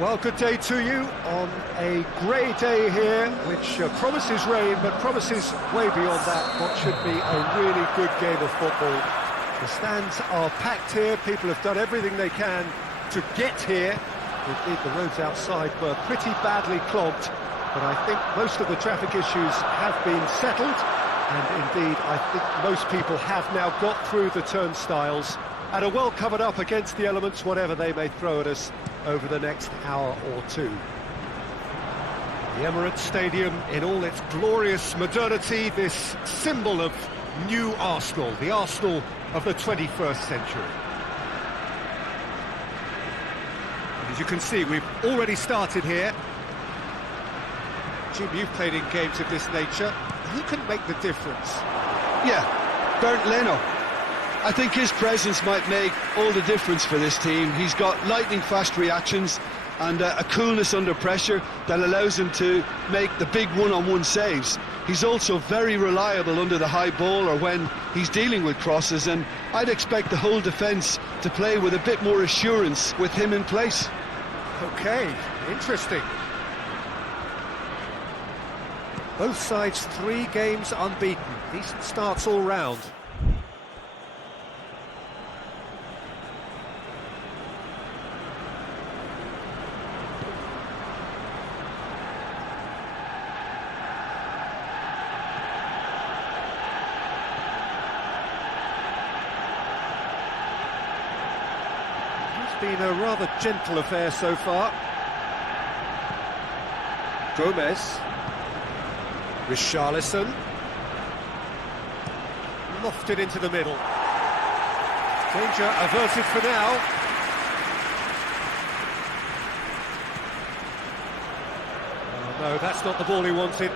Well, good day to you on a grey day here, which promises rain, but promises way beyond that what should be a really good game of football. The stands are packed here, people have done everything they can to get here. Indeed, the roads outside were pretty badly clogged, but I think most of the traffic issues have been settled, and indeed, I think most people have now got through the turnstiles and are well covered up against the elements, whatever they may throw at us over the next hour or two. The Emirates Stadium in all its glorious modernity, this symbol of new Arsenal, the Arsenal of the 21st century. And as you can see, we've already started here. Jim, you've played in games of this nature. Who can make the difference? Yeah, Bernd Leno. I think his presence might make all the difference for this team. He's got lightning-fast reactions and a coolness under pressure that allows him to make the big one-on-one saves. He's also very reliable under the high ball or when he's dealing with crosses, and I'd expect the whole defence to play with a bit more assurance with him in place. OK, interesting. Both sides 3 games unbeaten. Decent starts all round. Been a rather gentle affair so far. Gomez, Richarlison, lofted into the middle. Danger averted for now. Oh, no, that's not the ball he wanted.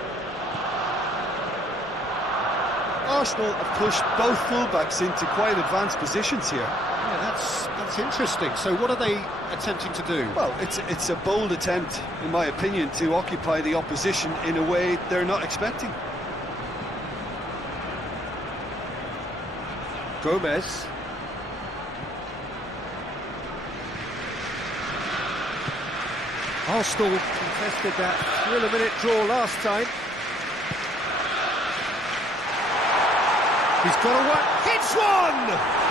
Arsenal have pushed both fullbacks into quite advanced positions here. Yeah, that's interesting. So what are they attempting to do? Well, it's a bold attempt, in my opinion, to occupy the opposition in a way they're not expecting. Gomez. Arsenal contested that thriller-minute draw last time. He's got a one, hits one!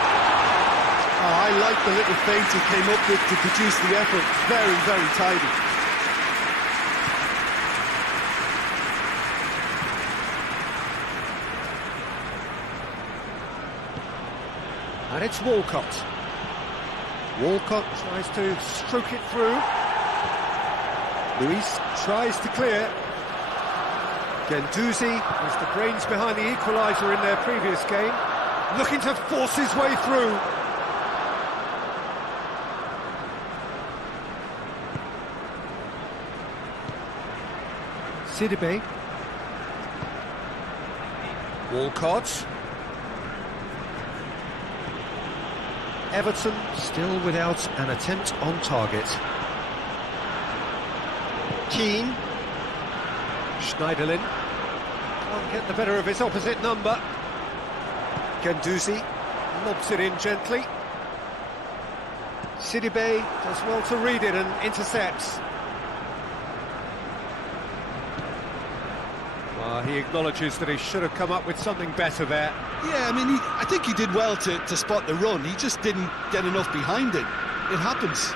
Oh, I like the little feint he came up with to produce the effort. Very, very tidy. And it's Walcott. Walcott tries to stroke it through. Luis tries to clear. Guendouzi was the brains behind the equaliser in their previous game, looking to force his way through. Sidibe. Walcott. Everton still without an attempt on target. Keane. Schneiderlin. Can't get the better of his opposite number. Guendouzi lobs it in gently. Sidibe does well to read it and intercepts. He acknowledges that he should have come up with something better there. Yeah, I mean, I think he did well to spot the run. He just didn't get enough behind it. It happens.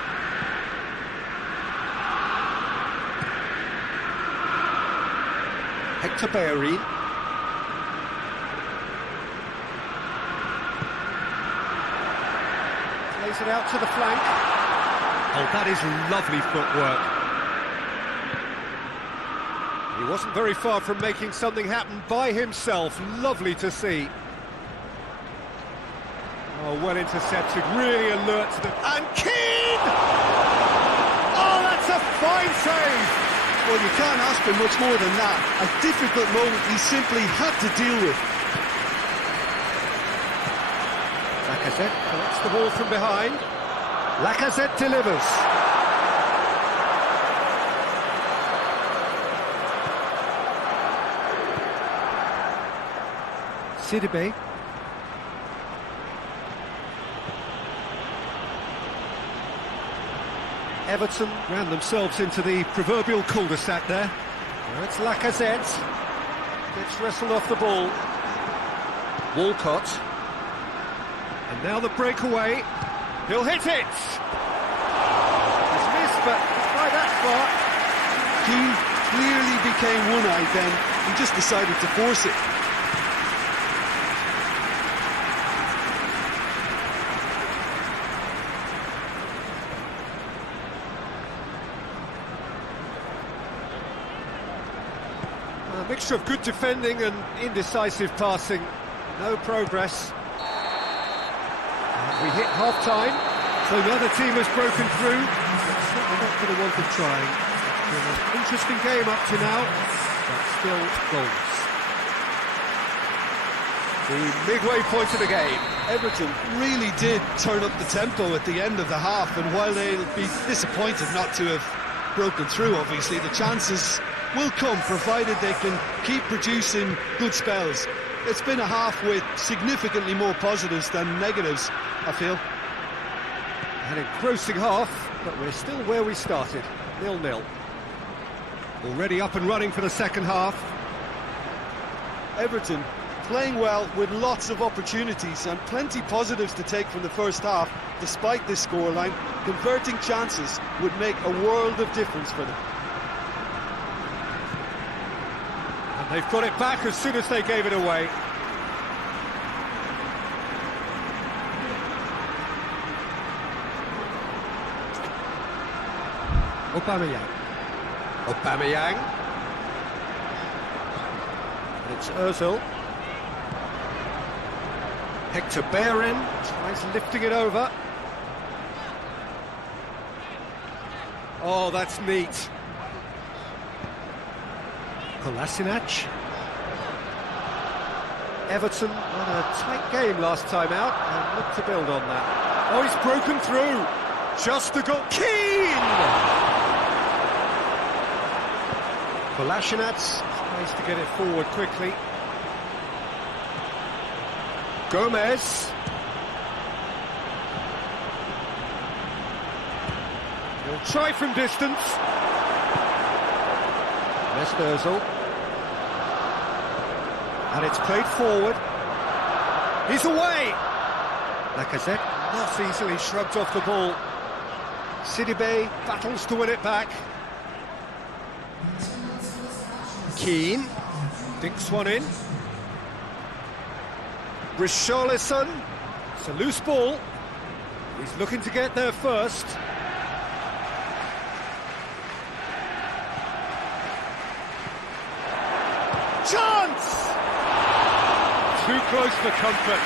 Hector Bellerin. Plays it out to the flank. Oh, that is lovely footwork. He wasn't very far from making something happen by himself. Lovely to see. Oh, well intercepted, really alert to the... And Keane! Oh, that's a fine save! Well, you can't ask for much more than that. A difficult moment he simply had to deal with. Lacazette collects the ball from behind. Lacazette delivers. Sidibe. Everton ran themselves into the proverbial cul-de-sac there. Now it's Lacazette. Gets wrestled off the ball. Walcott. And now the breakaway. He'll hit it! He's missed, but not by that far. Keane clearly became one-eyed then. He just decided to force it. A mixture of good defending and indecisive passing. No progress. And we hit half-time, so the other team has broken through. But certainly not for the want of trying. It's been an interesting game up to now, but still goals. The midway point of the game. Everton really did turn up the tempo at the end of the half, and while they'll be disappointed not to have broken through, obviously, the chances will come, provided they can keep producing good spells. It's been a half with significantly more positives than negatives, I feel. An engrossing half, but we're still where we started, 0-0. Already up and running for the second half. Everton playing well with lots of opportunities and plenty positives to take from the first half. Despite this scoreline, converting chances would make a world of difference for them. And they've got it back as soon as they gave it away. Aubameyang. And it's Ozil. Hector Bellerin tries lifting it over. Oh, that's neat. Kolasinac. Everton won a tight game last time out and look to build on that. Oh, he's broken through. Just the goal. Keane! Kolasinac tries to get it forward quickly. Gomez. He'll try from distance. Mesut Ozil. And it's played forward. He's away! Lacazette not easily shrugged off the ball. Sidibe battles to win it back. Keane dinks one in. Richarlison. It's a loose ball. He's looking to get there first. Chance! Too close for comfort.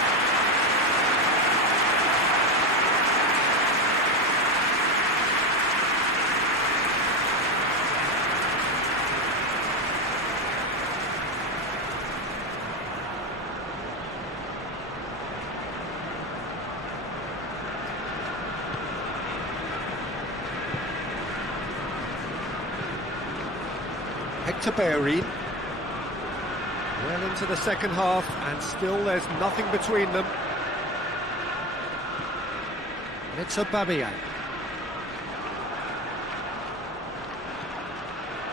Hector Bellerin. Well into the second half, and still there's nothing between them. And it's Aubameyang.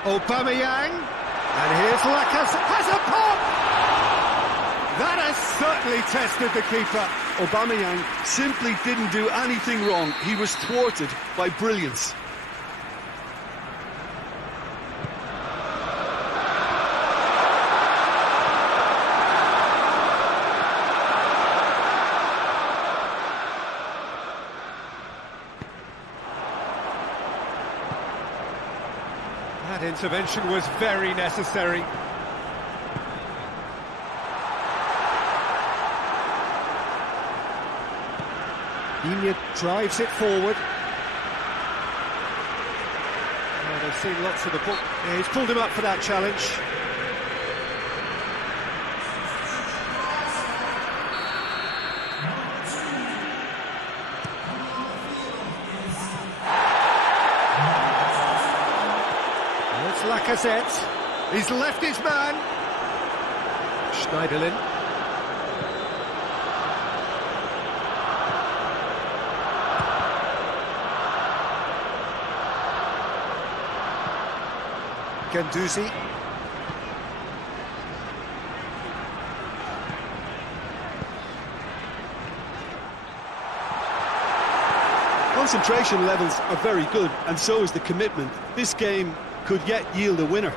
Aubameyang, and here's Lacazette. Has a pop! That has certainly tested the keeper. Aubameyang simply didn't do anything wrong. He was thwarted by brilliance. That intervention was very necessary. Digne drives it forward. Oh, they've seen lots of the ball. Yeah, he's pulled him up for that challenge. Lacazette, he's left his man. Schneiderlin. Guendouzi. Concentration levels are very good, and so is the commitment. This game could yet yield a winner.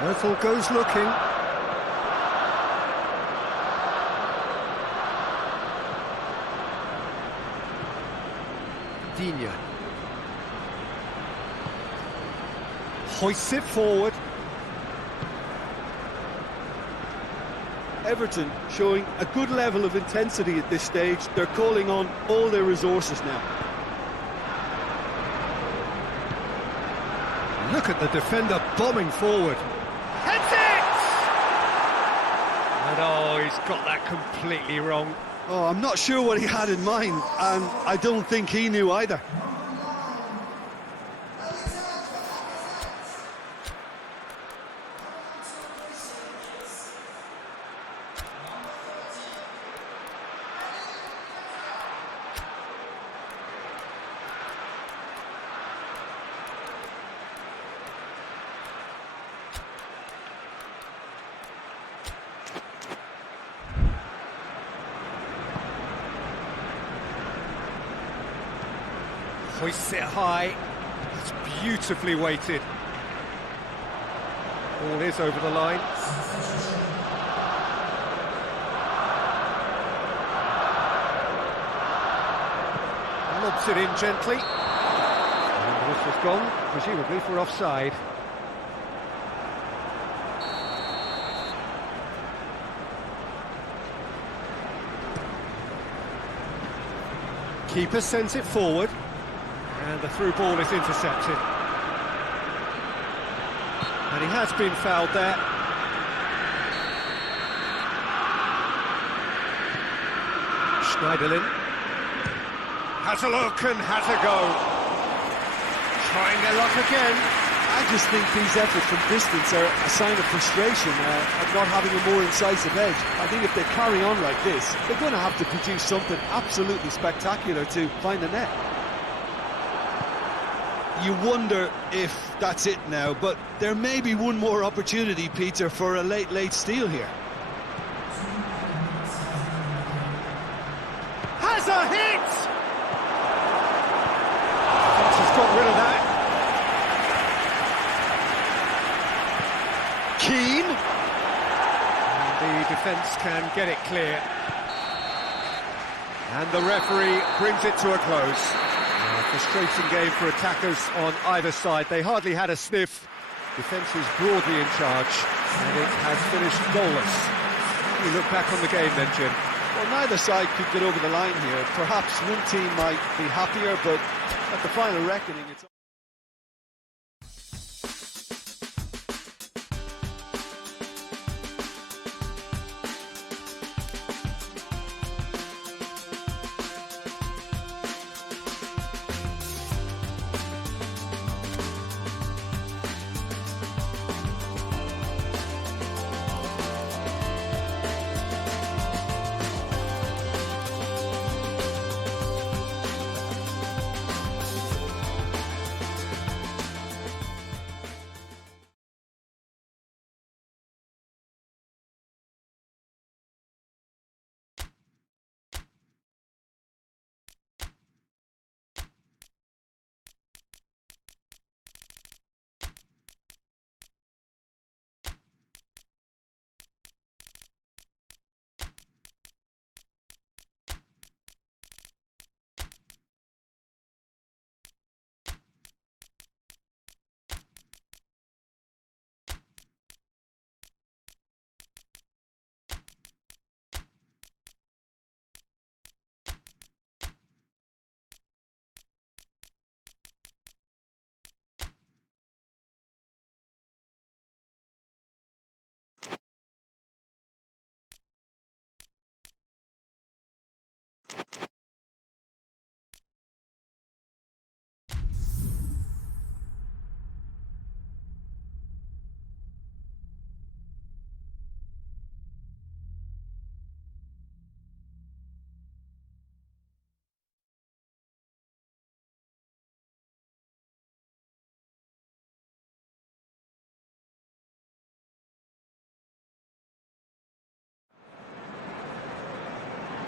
Myrtle goes looking. Digne hoists it forward. Everton showing a good level of intensity at this stage. They're calling on all their resources now. Look at the defender bombing forward. Heads it! And oh, he's got that completely wrong. Oh, I'm not sure what he had in mind, and I don't think he knew either. Hoists it high. It's beautifully weighted. Ball is over the line. Lobs it in gently. And the whistle's gone, presumably for offside. Keeper sends it forward. And the through ball is intercepted. And he has been fouled there. Schneiderlin has a look and has a go. Trying their luck again. I just think these efforts from distance are a sign of frustration at not having a more incisive edge. I think if they carry on like this, they're going to have to produce something absolutely spectacular to find the net. You wonder if that's it now, but there may be one more opportunity, Peter, for a late steal here. Has a hit! Has got rid of that. Keane. And the defence can get it clear. And the referee brings it to a close. Frustrating game for attackers on either side. They hardly had a sniff. Defence is broadly in charge, and it has finished goalless. You look back on the game then, Jim. Well, neither side could get over the line here. Perhaps one team might be happier, but at the final reckoning, it's...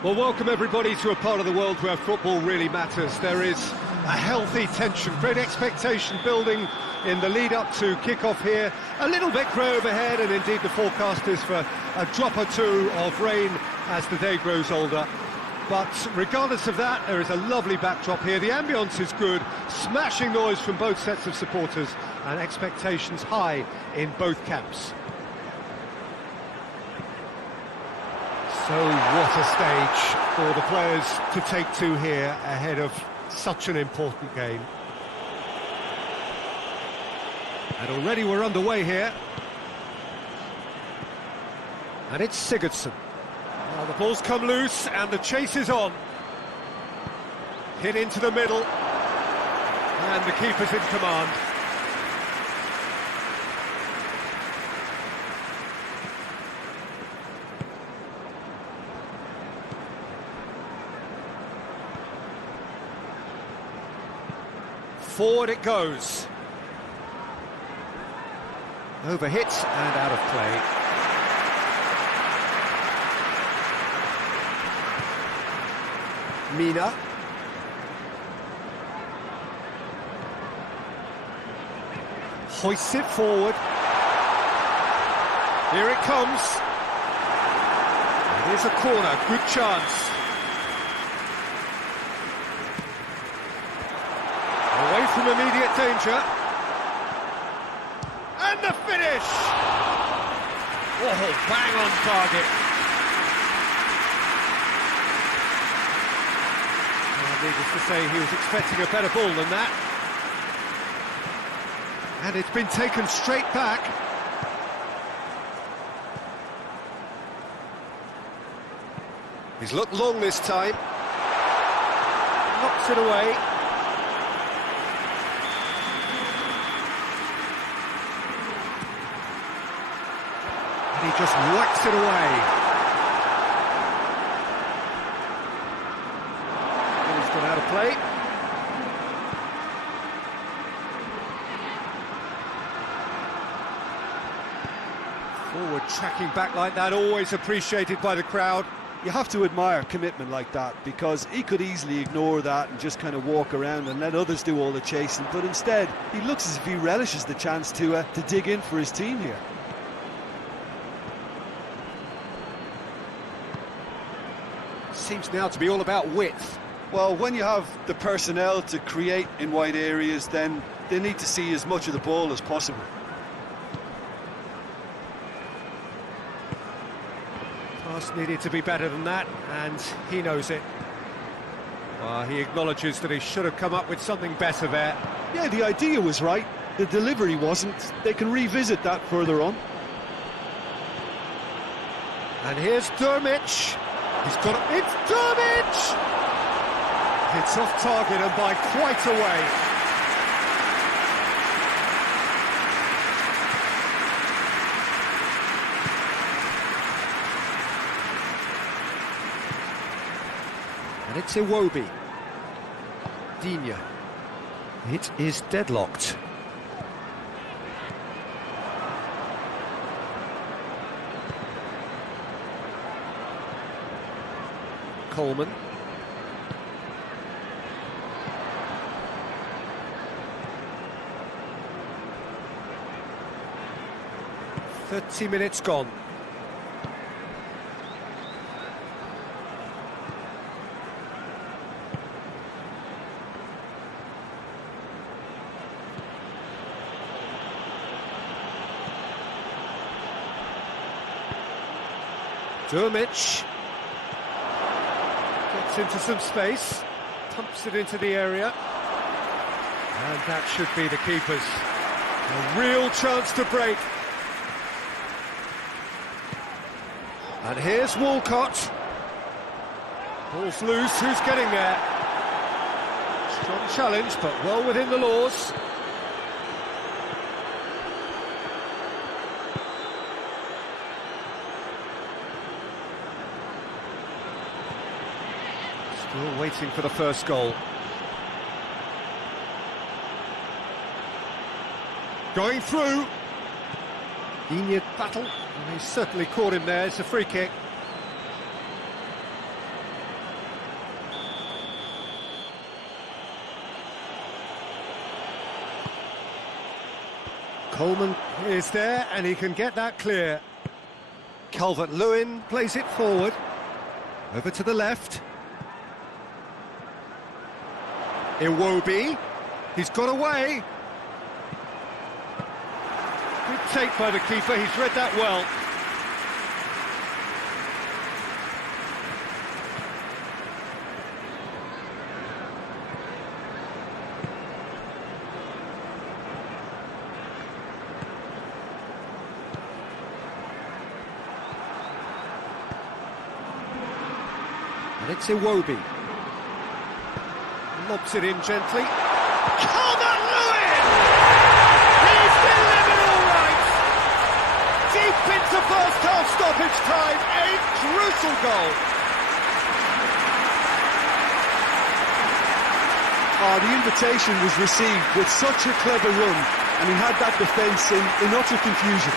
Well, welcome everybody to a part of the world where football really matters. There is a healthy tension, great expectation building in the lead-up to kick-off here. A little bit grey overhead, and indeed the forecast is for a drop or two of rain as the day grows older. But regardless of that, there is a lovely backdrop here. The ambience is good, smashing noise from both sets of supporters, and expectations high in both camps. So what a stage for the players to take to here ahead of such an important game. And already we're underway here. And it's Sigurdsson. Well, the ball's come loose and the chase is on. Hit into the middle. And the keeper's in command. Forward it goes. Over hits and out of play. Mina. Hoists it forward. Here it comes. It is a corner, good chance. Away from immediate danger. And the finish! Oh, bang on target. Well, needless to say, he was expecting a better ball than that. And it's been taken straight back. He's looked long this time. Knocks it away. He just whacks it away. He's gone out of play. Forward tracking back like that, always appreciated by the crowd. You have to admire commitment like that, because he could easily ignore that and just kind of walk around and let others do all the chasing, but instead he looks as if he relishes the chance to dig in for his team here. Seems now to be all about width. Well, when you have the personnel to create in wide areas, then they need to see as much of the ball as possible. Pass needed to be better than that, and he knows it. Well, he acknowledges that he should have come up with something better there. Yeah, the idea was right, the delivery wasn't. They can revisit that further on. And here's Dermich. He's got it. It's Dermich! It's off target and by quite a way. And it's Iwobi. Digne. It is deadlocked. Coleman. "30 minutes gone. Dermich. Gets into some space, pumps it into the area, and that should be the keeper's. A real chance to break. And here's Walcott. Ball's loose, who's getting there? Strong challenge, but well within the laws. Still waiting for the first goal. Going through. Digne battle, and he certainly caught him there. It's a free kick. Coleman is there, and he can get that clear. Calvert-Lewin plays it forward. Over to the left. Iwobi. He's got away. Good take by the keeper, he's read that well. And it's Iwobi. Lobs it in gently. Calvert-Lewin! He's delivered all right! Deep into first half stoppage time, a crucial goal. Oh, the invitation was received with such a clever run, and he had that defence in utter confusion.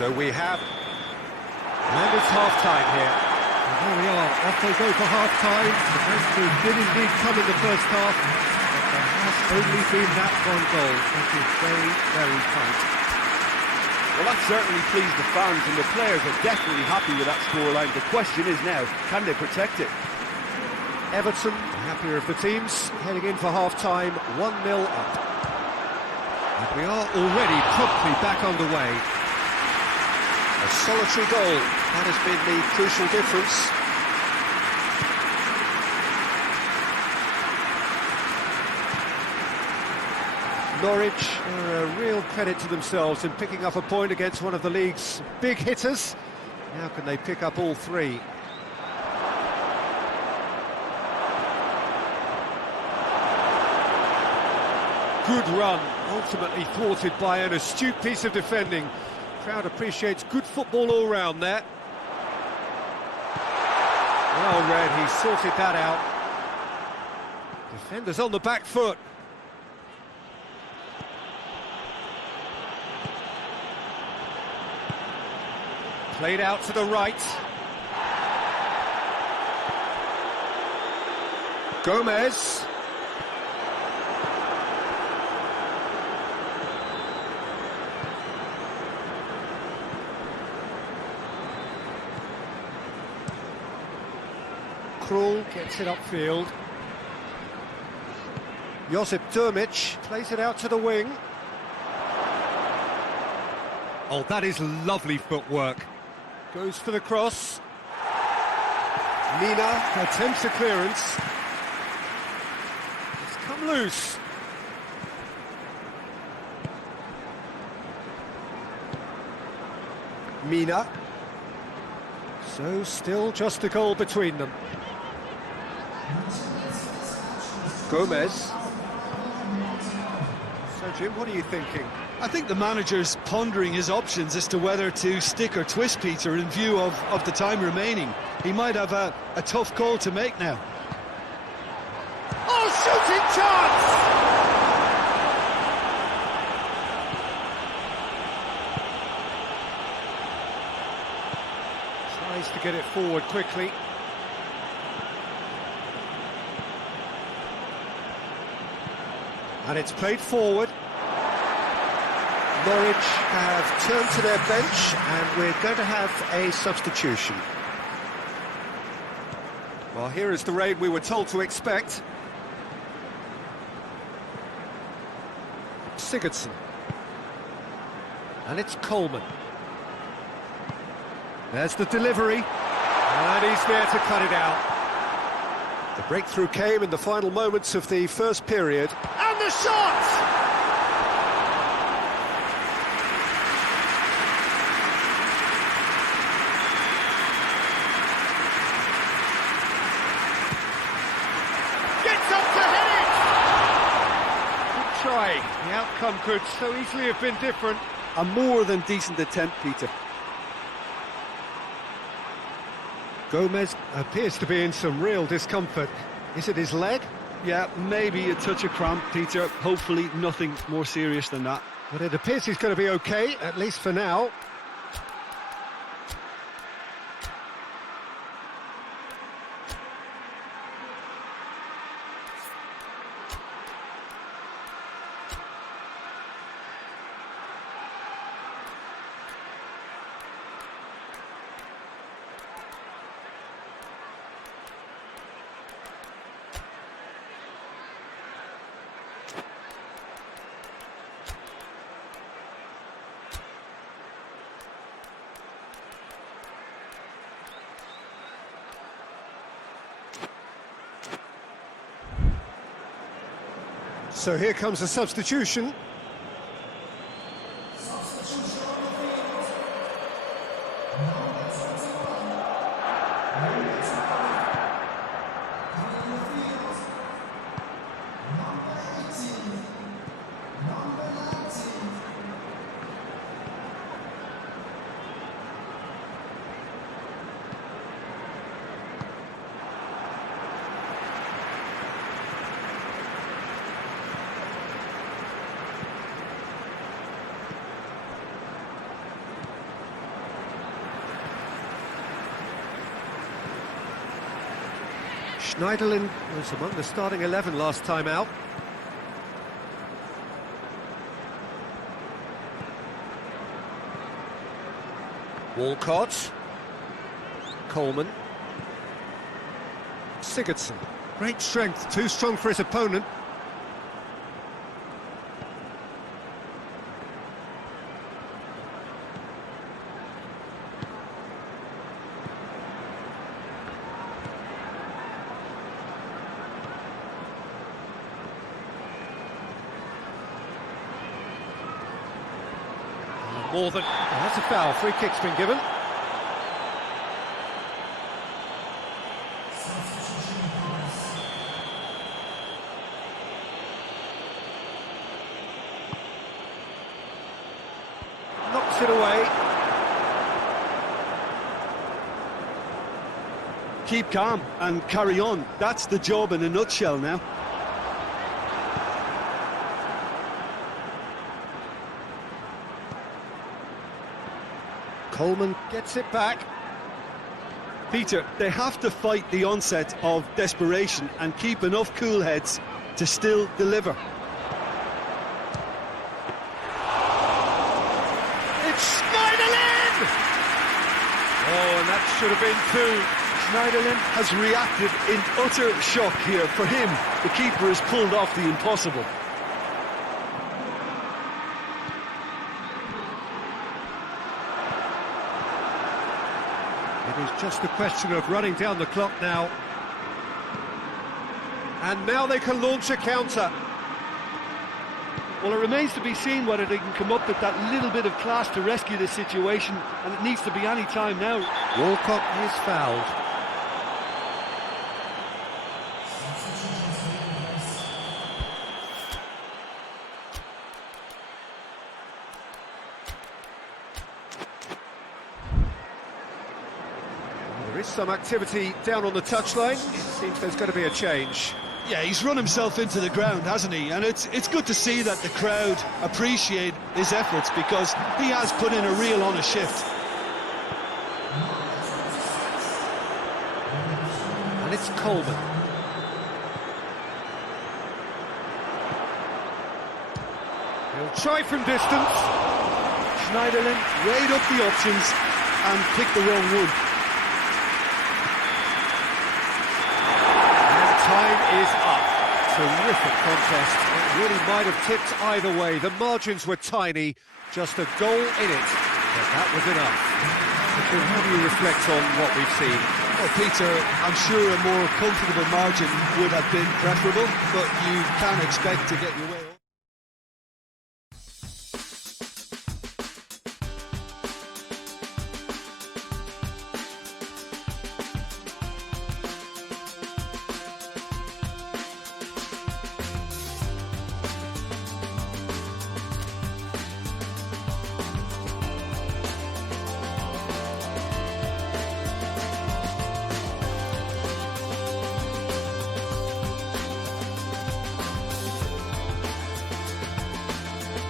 So we have, and it's half-time here. And there we are, off they go for half-time. The breakthrough did indeed come in the first half, but there has only been that one goal. It is very, very tight. Well, that certainly pleased the fans, and the players are definitely happy with that scoreline. The question is now, can they protect it? Everton, the happier of the teams, heading in for half-time, 1-0 up. And we are already promptly back underway. A solitary goal, that has been the crucial difference. Norwich are a real credit to themselves in picking up a point against one of the league's big hitters. Now can they pick up all three? Good run, ultimately thwarted by an astute piece of defending. Crowd appreciates good football all round there. Well read, he sorted that out. Defenders on the back foot. Played out to the right. Gomez. Krul gets it upfield. Josip Durmic plays it out to the wing. Oh, that is lovely footwork. Goes for the cross. Mina attempts a clearance. It's come loose. Mina. So still just a goal between them. Gomez. So Jim, what are you thinking? I think the manager's pondering his options as to whether to stick or twist Peter in view of the time remaining. He might have a tough call to make now. Oh, shooting chance! Tries to get it forward quickly. And it's played forward. Norwich have turned to their bench, and we're going to have a substitution. Well, here is the rain we were told to expect. Sigurdsson. And it's Coleman. There's the delivery. And he's there to cut it out. The breakthrough came in the final moments of the first period. And the shot! Gets up to hit it! Good try. The outcome could so easily have been different. A more than decent attempt, Peter. Gomez appears to be in some real discomfort. Is it his leg? Yeah, maybe a touch of cramp, Peter. Hopefully nothing more serious than that. But it appears he's going to be okay, at least for now. So here comes a substitution. Schneiderlin was among the starting 11 last time out. Walcott. Coleman. Sigurdsson. Great strength, too strong for his opponent. More than... Oh, that's a foul. Free kick's been given. Knocks it away. Keep calm and carry on. That's the job in a nutshell now. Coleman gets it back. Peter, they have to fight the onset of desperation and keep enough cool heads to still deliver. It's Schneiderlin! Oh, and that should have been two. Schneiderlin has reacted in utter shock here. For him, the keeper has pulled off the impossible. It is just a question of running down the clock now. And now they can launch a counter. Well, it remains to be seen whether they can come up with that little bit of class to rescue this situation, and it needs to be any time now. Walcott is fouled. There is some activity down on the touchline. It seems there's going to be a change. Yeah, he's run himself into the ground, hasn't he? And it's good to see that the crowd appreciate his efforts, because he has put in a real honest shift. And it's Coleman. He'll try from distance. Schneiderlin weighed up the options and picked the wrong one. Time is up. Terrific contest. It really might have tipped either way. The margins were tiny, just a goal in it, but that was enough. So how do you reflect on what we've seen? Well, Peter, I'm sure a more comfortable margin would have been preferable, but you can expect to get your way.